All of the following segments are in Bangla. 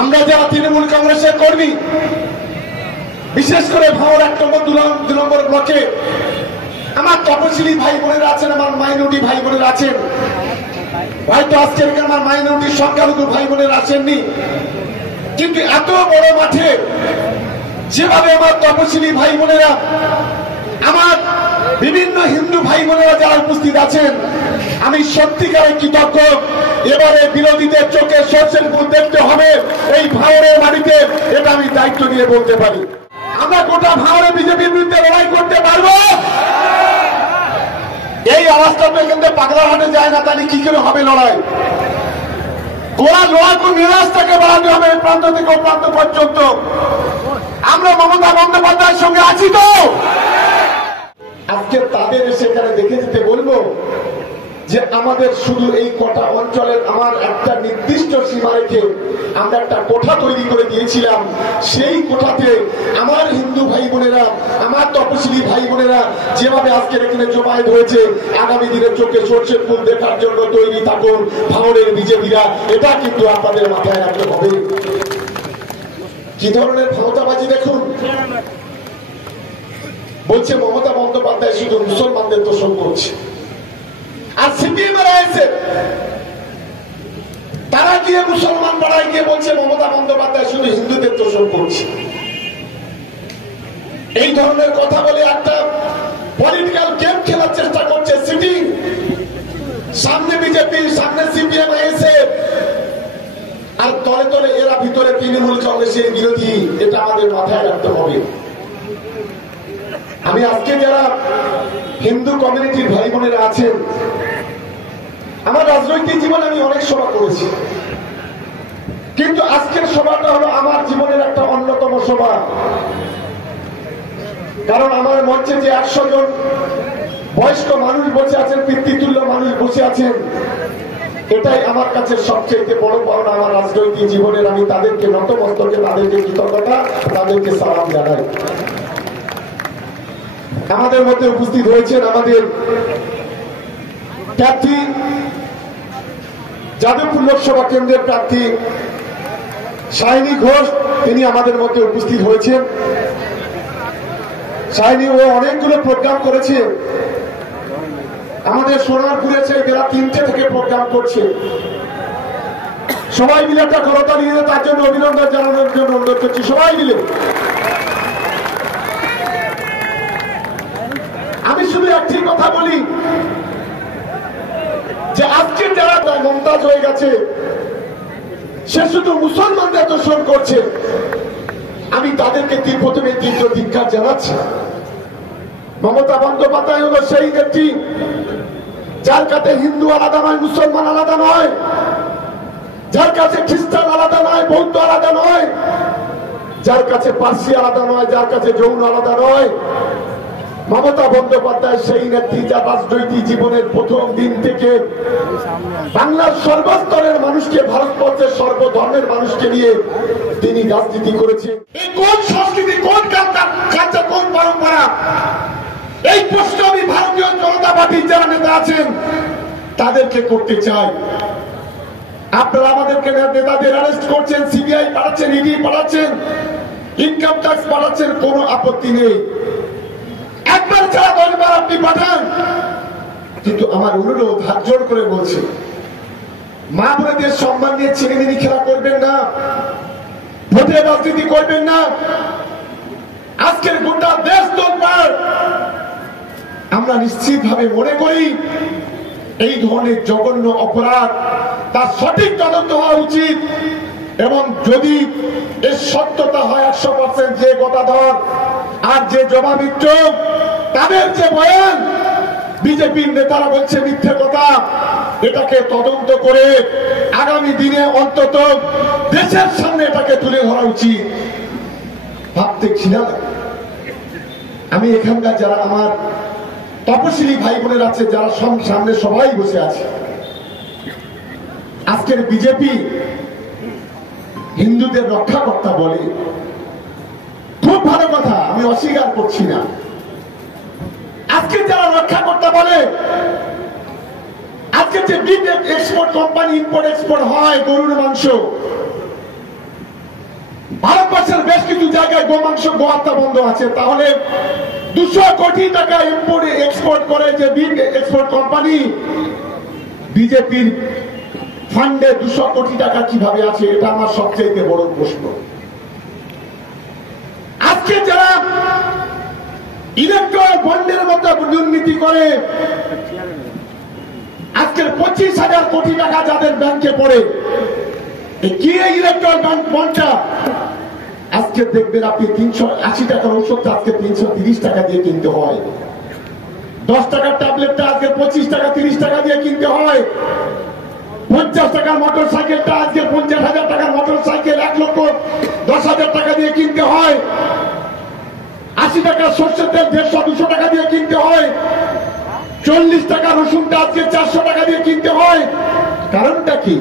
আমরা যারা তৃণমূল কংগ্রেসের কর্মী, বিশেষ করে ভাঙড় 1 নম্বর 2 নম্বর ব্লকে আমার তপশিলি ভাই বোনেরা আছেন, আমার মাইনরিটি ভাই বোনেরা আছেন। হয়তো আজকে আমার মাইনরিটি সংখ্যালঘু ভাই বোনেরা আসেননি, কিন্তু এত বড় মাঠে যেভাবে আমার তপশিলি ভাই বোনেরা, আমার বিভিন্ন হিন্দু ভাই বোনেরা যারা উপস্থিত আছেন, আমি সত্যিকারের কৃতজ্ঞ। এবারে বিরোধীদের চোখে সরষের ফুল দেখতে হবে এই ভাঙড়ের মাটিতে, এটা আমি দায়িত্ব নিয়ে বলতে পারি। আমরা গোটা ভাঙড়ে বিজেপির বিরুদ্ধে লড়াই করতে পারবো। এই আওয়াজটা তো এখান থেকে পাগলাহাটে যায় না, তাহলে কি করে হবে লড়াই? গোড়া লড়াইকে নিরাশটাকে বাড়াতে হবে এই প্রান্ত থেকে ও প্রান্ত পর্যন্ত। আমরা মমতা বন্দ্যোপাধ্যায়ের সঙ্গে আছি তো। আজকে তাদের সেখানে দেখে যেতে বলবো যে আমাদের শুধু এই কটা অঞ্চলের আমার একটা নির্দিষ্ট সীমা রেখে আমরা একটা কোঠা তৈরি করে দিয়েছিলাম। সেই কোঠাতে আমার হিন্দু ভাই বোনেরা, আমার তপশিলি ভাই বোনেরা যেভাবে আজকের এখানে জমায়েত হয়েছে, আগামী দিনের চোখে সরষের ফুল দেখার জন্য তৈরি থাকুন ভাঙড়ের বিজেপিরা। এটা কিন্তু আপনাদের মাথায় রাখতে হবে। কি ধরনের ক্ষমতাবাজি দেখুন। বলছে মমতা বন্দ্যোপাধ্যায় শুধু মুসলমানদের তোষণ করছে, আর সিপিএম এসে তারা গিয়ে মুসলমান পাড়ায় গিয়ে বলছে মমতা বন্দ্যোপাধ্যায় শুধু হিন্দুদের তোষণ করছে। এই ধরনের কথা বলে একটা পলিটিক্যাল গেম খেলার চেষ্টা করছে সিটিং। সামনে বিজেপি, সামনে সিপিএম এসে, আর তলে তলে এরা ভিতরে তৃণমূল কংগ্রেসের বিরোধী। এটা আমাদের মাথায় রাখতে হবে। আমি আজকে যারা হিন্দু কমিউনিটির ভাই বোনেরা আছেন, আমার রাজনৈতিক জীবনে আমি অনেক সভা করেছি, কিন্তু আজকের সভাটা হলো আমার জীবনের একটা অন্যতম সভা। কারণ আমার মঞ্চে যে 100 জন বয়স্ক মানুষ বসে আছেন, পিতৃতুল্য মানুষ বসে আছেন, এটাই আমার কাছে সবচেয়ে বড় পাওনা আমার রাজনৈতিক জীবনের। আমি তাদেরকে নতমস্তকে, তাদেরকে কৃতজ্ঞতা, তাদেরকে সালাম জানাই। আমাদের মধ্যে উপস্থিত হয়েছেন আমাদের প্রার্থী, যাদবপুর লোকসভা কেন্দ্রের প্রার্থী শাইনী ঘোষ, তিনি আমাদের মধ্যে উপস্থিত হয়েছেন। শাইনী ও অনেকগুলো প্রোগ্রাম করেছে, আমাদের সোনারপুরে বেলা 3টে থেকে প্রোগ্রাম করছে। সবাই মিলে একটা করতালি দিয়ে তার জন্য অভিনন্দন জানানোর জন্য অনুরোধ করছি, সবাই মিলে। আমি শুধু একটি কথা বলি যে আজকে যারা মমতাজ হয়ে গেছে, সে শুধু মুসলমানদের দোষণ করছে। আমি তাদেরকে প্রথমে তীব্র ধিক্কার জানাচ্ছি। মমতা বন্দ্যোপাধ্যায় হলো সেই ব্যক্তি যার কাছে হিন্দু আলাদা নয়, মুসলমান আলাদা নয়, যার কাছে খ্রিস্টান আলাদা নয়, বৌদ্ধ আলাদা নয়, যার কাছে পার্সি আলাদা নয়, যার কাছে জৈন আলাদা নয়। মমতা বন্দ্যোপাধ্যায় সেই নেত্রী যার রাজনৈতিক জীবনের প্রথম দিন থেকে বাংলার সর্বস্তরের মানুষকে, ভারতবর্ষের সর্বধর্মের মানুষকে নিয়ে তিনি রাজনীতি করেছেন। এই কোন সংস্কৃতি, কোন কালচার, কোন পরম্পরা? এই প্রশ্ন আমি ভারতীয় জনতা পার্টির যারা নেতা আছেন তাদেরকে করতে চাই। আপনারা আমাদেরকে নেতাদের অ্যারেস্ট করছেন, সিবিআই পাঠাচ্ছেন, ইডি পাঠাচ্ছেন, ইনকাম ট্যাক্স পাঠাচ্ছেন, কোনো আপত্তি নেই। একবার ছাড়া 10 বার আপনি পাঠান, কিন্তু আমার অনুরোধ হাত জোড় করে বলছি, মা বোনেদের সম্মান নিয়ে ছিনিমিনি খেলা করবেন না, ভোটের রাজনীতি করবেন না। আজকের গোটা দেশ তোলপাড়। আমরা নিশ্চিতভাবে মনে করি এই ধরনের জঘন্য অপরাধ তার সঠিক তদন্ত হওয়া উচিত, এবং যদি এর সত্যতা হয় 100% যে গদাধর আর যে জবাবিত্র, তাদের যে বয়ান বিজেপির নেতারা বলছে মিথ্যে কথা, এটাকে তদন্ত করে আগামী দিনে অন্তত দেশের সামনে এটাকে তুলে ধরা উচিত। ভাবতে ছিলাম আমি এখানকার যারা আমার তপশিলি ভাই বোনের আছে, যারা সামনে সবাই বসে আছে, আজকের বিজেপি হিন্দুদের রক্ষাকর্তা বলে, খুব ভালো কথা, আমি অস্বীকার করছি না। আজকে যারা রক্ষাকর্তা বলে, আজকে যে big export company import export হয় গরুর মাংস, ভারতবর্ষের বেশ কিছু জায়গায় গোমাংস গোহত্যা বন্ধ আছে, তাহলে 200 কোটি টাকা ইম্পোর্ট এক্সপোর্ট করে যে বিগ এক্সপোর্ট কোম্পানি, বিজেপির ফান্ডে 200 কোটি টাকা কিভাবে আছে? এটা আমার সবচেয়ে বড় প্রশ্ন। আজকে যারা ইলেকট্রাল বন্ডের মতো দুর্নীতি করে, আজকের 25,000 কোটি টাকা যাদের ব্যাংকে পড়ে, কি ইলেকট্রাল বন্ডটা? আজকে দেখবেন আপনি 380 টাকার ঔষধ আজকে 330 টাকা দিয়ে কিনতে হয়। 10 টাকার ট্যাবলেটটা আজকে 25 টাকা 30 টাকা দিয়ে কিনতে হয়। 50 টাকার মোটর সাইকেলটা আজকে 50,000 টাকার মোটর সাইকেল 1,10,000 টাকা দিয়ে কিনতে হয়। 80 টাকার সর্ষের তেল 150-200 টাকা দিয়ে কিনতে হয়। 40 টাকা রসুনটা আজকে 400 টাকা দিয়ে কিনতে হয়। কারণটা কি?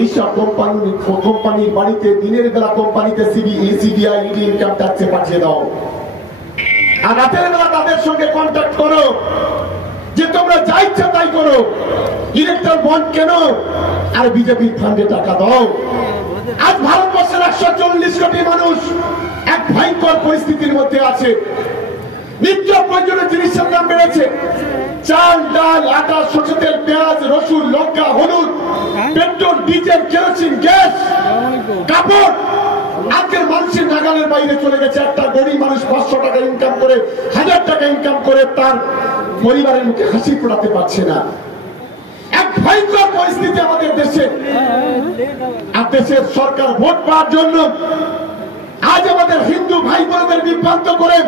এইসব কোম্পানির বাড়িতে দিনের বেলা কোম্পানিতে সিবিআই ইডি ইনকাম ট্যাক্সে পাঠিয়ে দাও, আর রাতের বেলা তাদের সঙ্গে কন্ট্যাক্ট করো যে তোমরা যা ইচ্ছা তাই করো, ইলেকট্রাল বন্ড কেন আর বিজেপির ফান্ডে টাকা দাও। আজ ভারতবর্ষের 140 কোটি মানুষ এক ভয়ঙ্কর পরিস্থিতির মধ্যে আছে। নিত্য প্রয়োজনীয় জিনিসের দাম বেড়েছে। চাল, ডাল, আটা, সরষের তেল, পেঁয়াজ, রসুন, লঙ্কা, হলুদ, পেট্রোল, ডিজেল, কেরোসিন, গ্যাস, কাপড় আজকের মানুষের নাগালের বাইরে চলে গেছে। একটা গরিব মানুষ 500 টাকা ইনকাম করে, 1000 টাকা ইনকাম করে তার পরিবারের মুখে হাসি ফোটাতে পারছে না। এক ভয়ঙ্কর পরিস্থিতি আমাদের দেশে। আর দেশের সরকার ভোট পাওয়ার জন্য আজ আমাদের হিন্দু ভাই বোনদের বিভ্রান্ত করে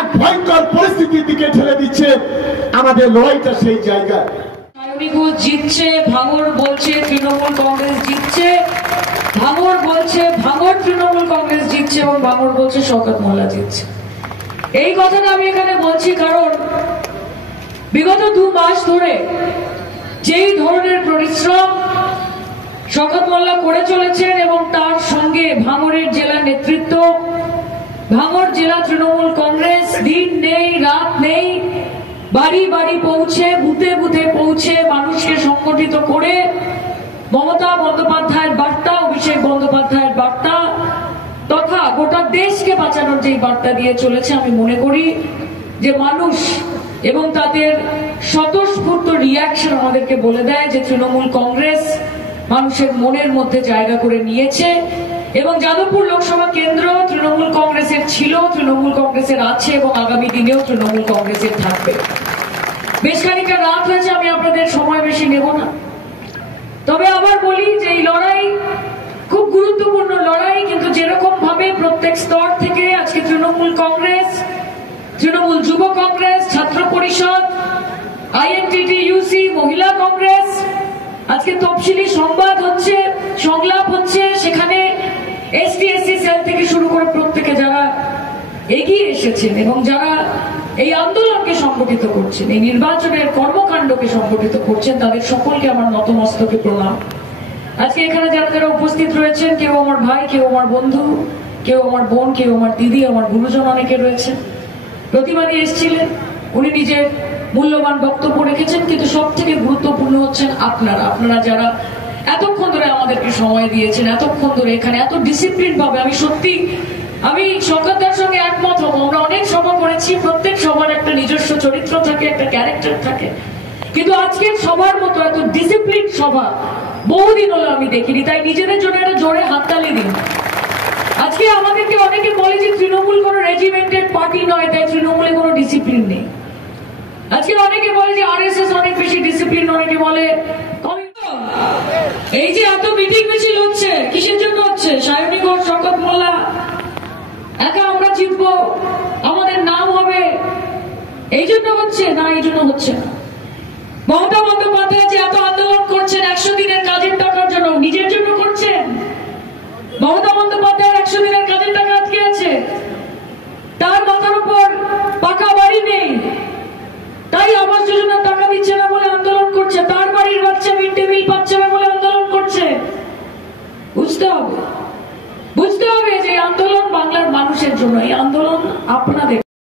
এক ভয়ঙ্কর পরিস্থিতির দিকে ঠেলে দিচ্ছে। আমাদের লড়াইটা সেই জায়গায়। জিতছে, ভাঙড় বলছে তৃণমূল কংগ্রেস জিতছে, ভাঙড় বলছে ভাঙড় তৃণমূল কংগ্রেস জিতছে, এবং ভাঙড় বলছে শওকত মোল্লা জিতছে। এই কথাটা আমি এখানে বলছি কারণ বিগত 2 মাস ধরে যেই ধরনের পরিশ্রম শওকত মোল্লা করে চলেছেন এবং তার সঙ্গে ভাঙড়ের জেলা নেতৃত্ব, ভাঙড় জেলা তৃণমূল কংগ্রেস দিন নেই রাত নেই, বাড়ি বাড়ি পৌঁছে, বুথে বুথে পৌঁছে মানুষকে সংগঠিত করে মমতা বন্দ্যোপাধ্যায়ের বার্তা, অভিষেক বন্দ্যোপাধ্যায়ের বার্তা তথা গোটা দেশকে বাঁচানোর যে বার্তা দিয়ে চলেছে, আমি মনে করি যে মানুষ এবং তাদের স্বতঃস্ফূর্ত রিয়াকশন আমাদেরকে বলে দেয় যে তৃণমূল কংগ্রেস মানুষের মনের মধ্যে জায়গা করে নিয়েছে। এবং যাদবপুর লোকসভা কেন্দ্র তৃণমূল কংগ্রেসের ছিল, তৃণমূল কংগ্রেসের আছে এবং আগামী দিনেও তৃণমূল কংগ্রেসের থাকবে। বেশ খানিকটা রাত হয়েছে, আমি আপনাদের সময় বেশি নেব না। তবে আবার বলি যে এই লড়াই খুব গুরুত্বপূর্ণ লড়াই, কিন্তু যেরকম ভাবে প্রত্যেক স্তর থেকে আজকে তৃণমূল কংগ্রেস, তৃণমূল যুব কংগ্রেস, ছাত্র পরিষদ, INTTUC, মহিলা কংগ্রেস, আজকে তফসিলি সংবাদ হচ্ছে, সংলাপ হচ্ছে, সেখানে ST/SC সেল থেকে শুরু করে প্রত্যেকে যারা এগিয়ে এসেছেন এবং যারা এই আন্দোলনকে সংগঠিত করছেন, এই নির্বাচনের কর্মকাণ্ডকে সংগঠিত করছেন, তাদের সকলকে আমার নতমস্তকে প্রণাম। আজকে এখানে যারা যারা উপস্থিত রয়েছেন, কেউ আমার ভাই, কেউ আমার বন্ধু, কেউ আমার বোন, কেউ আমার দিদি, আমার গুরুজন অনেকে রয়েছেন। প্রতিবাদী এসেছিলেন, উনি নিজের মূল্যবান বক্তব্য রেখেছেন, কিন্তু সব থেকে গুরুত্বপূর্ণ হচ্ছেন আপনারা, আপনারা যারা এতক্ষণ ধরে আমাদেরকে সময় দিয়েছেন, এতক্ষণ ধরে এখানে এত ডিসিপ্লিন ভাবে। আমি শওকতদার সঙ্গে একমত হব। আমরা অনেক সভা করেছি, প্রত্যেক সভার একটা নিজস্ব চরিত্র থাকে, একটা ক্যারেক্টার থাকে, কিন্তু আজকের সবার মতো এত ডিসিপ্লিন সভা বহুদিন হলো আমি দেখিনি। তাই নিজেদের জন্য একটা জোরে হাততালি দিন। আজকে আমাদেরকে অনেকে বলে যে তৃণমূল কোনো রেজিমেন্টেড পার্টি নয়, তাই তৃণমূলে কোনো ডিসিপ্লিন নেই। আজকে অনেকে বলে যে RSS অনেক বেশি ডিসিপ্লিন, অনেকে বলে এই যে এত মিটিং মিছিল হচ্ছে কিসের জন্য হচ্ছে? সায়নী ঘোষ, শওকত মোল্লা একা আমরা জিতবো, আমাদের নাম হবে, এই জন্য হচ্ছে না? এই জন্য হচ্ছে না। মমতা বন্দ্যোপাধ্যায় যে